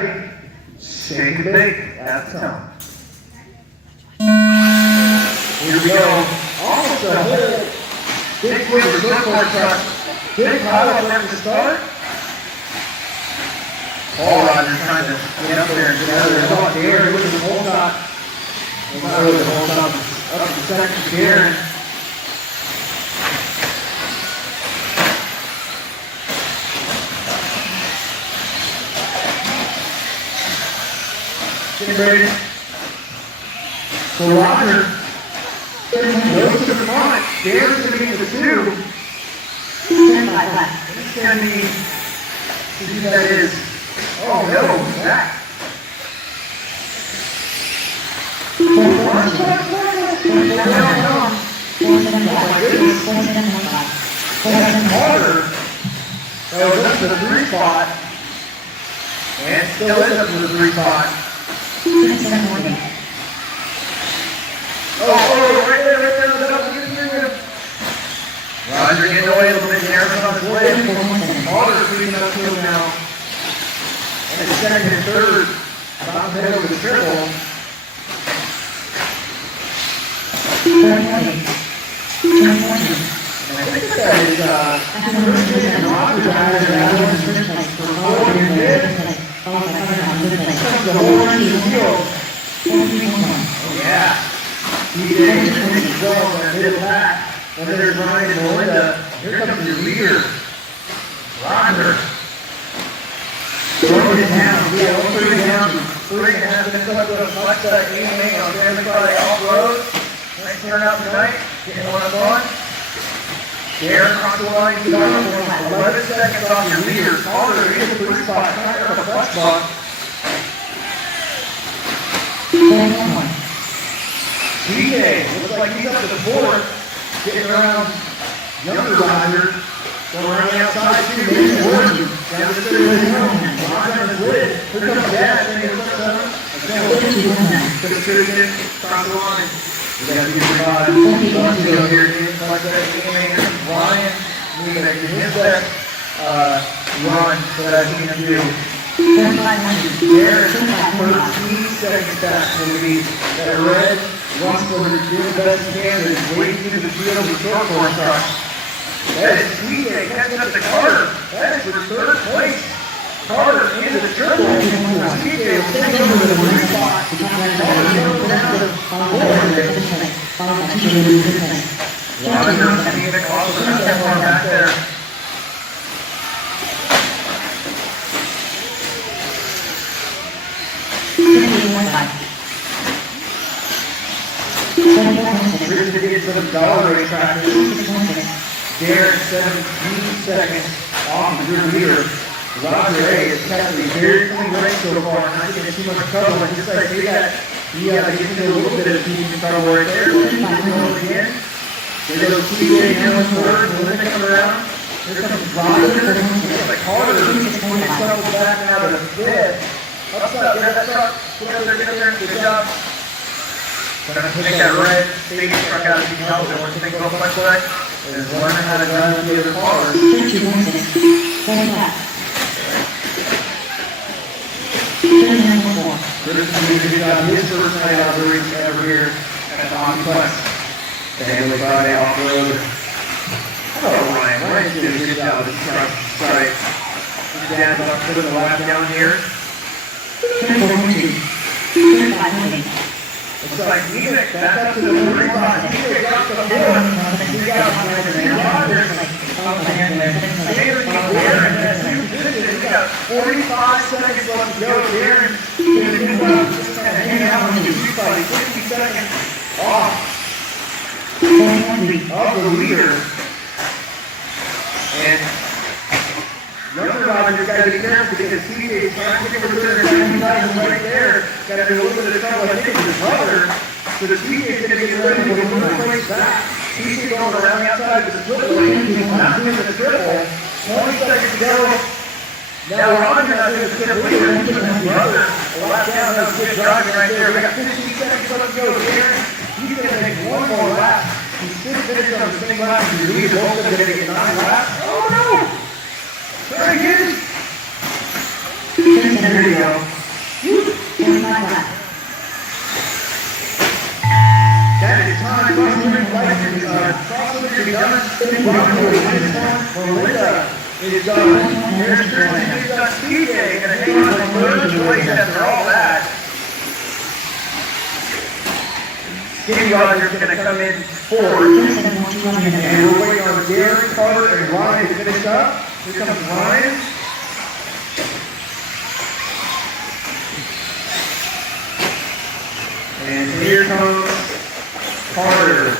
Shake and bake at the tone. Here we go. Almost a whole big wheel surfboard truck. Big pile up there to start. Paul Rogers trying to get up there and get out of there. It's Darren with the whole shot. Well, not really the whole shot. Up to second to Darren. Getting ready. So Roger goes to the front. Darren's going to be in the two. It's going to be, who that is. Oh no, back. Oh my goodness. Harder. Goes up to the 3 spot. And still is up to the 3 spot. Oh, right there, Roger getting away a little bit there, on his way. Alder's leading up to him now. And it's second and third. About to head over the triple. And I think that is, Roger has for 4 minutes. The whole run of the field. Oh yeah. DJ is well in the middle pack. And there's Ryan and Melinda. Here comes your leader, Roger. Throwing it down. Yeah, 3 down. 3.5 minutes left to the Plexspec meeting on Family Friday Offroad. Nice turnout tonight. Getting one up on. Darren across the line. 11 seconds off your leader. Alder in the 3 spot. Trying to the flex spot. DJ looks like he's up to the 4th. Getting around younger Roger. Going around the outside too. Maybe Gordon. Down the center of his home. Roger on his lid. Here comes Dad. Then he looks up. Again, to the citizen. Across the line. We got to get your body. Let's go here again. Like that. Ryan. We got to get his best run so that he can do. Darren, 13 seconds back from the lead. That red Russell is doing the best he can. Is waiting through the field of the short truck. That is DJ catching up to Carter. That is for 3rd place. Carter into the triple. DJ will take over to the 3 spot. Roger seeing the call for that one back there. Here's the kids for the dollar racetrack. Darren 17 seconds off of your leader. Roger A is testing very clean race so far, not getting too much trouble. But just like they got, you got to get into a little bit of team trouble right there. Again. There goes TJ Hamlin forward, Melinda coming around. Here comes Roger. Like Carter, he's settled back now to the 5th. Up, grab that truck. Get up there, good job. We're going to take that red stadium truck out if you can help it. One thing about Plexspec is learning how to drive the other cars. Good job. His first night out of the race ever here at the HobbyPlex. Family Friday Offroad. Hello, Ryan. Ryan's doing a good job with this truck. Sorry. His dad's about to put the lap down here. Looks like Nivek back up to the 3 spot. Nivek got the 4. We got Rogers. Darren and Darren has 2 finishes. We got 45 seconds left to go. Darren just kind of hanging out on the 2 spot. 60 seconds off of the leader. And younger Roger's got to be careful because TJ is trying to get over there and right there. Got to do a little bit of trouble, I think, with his brother. So the TJ's going to get ready to move the place back. TJ going around the outside of the split lane. Not doing the triple. 20 seconds to go. Now Roger not doing the triple either. He's with his brother. A lap down, that was good driving right there. We got 15 seconds left to go. Darren, he's going to make 1 more lap. He should finish on the same lap as your lead. Both of them going to get 9 laps. Oh no! Try again. There you go. That is time crossing license, crossing your gun, Melinda is PJ, gonna hang on to third place after all that. Skinny Roger's gonna come in fourth. And we're waiting on Gary, Carter, and Ryan to finish up. Here comes Ryan. And here comes Carter.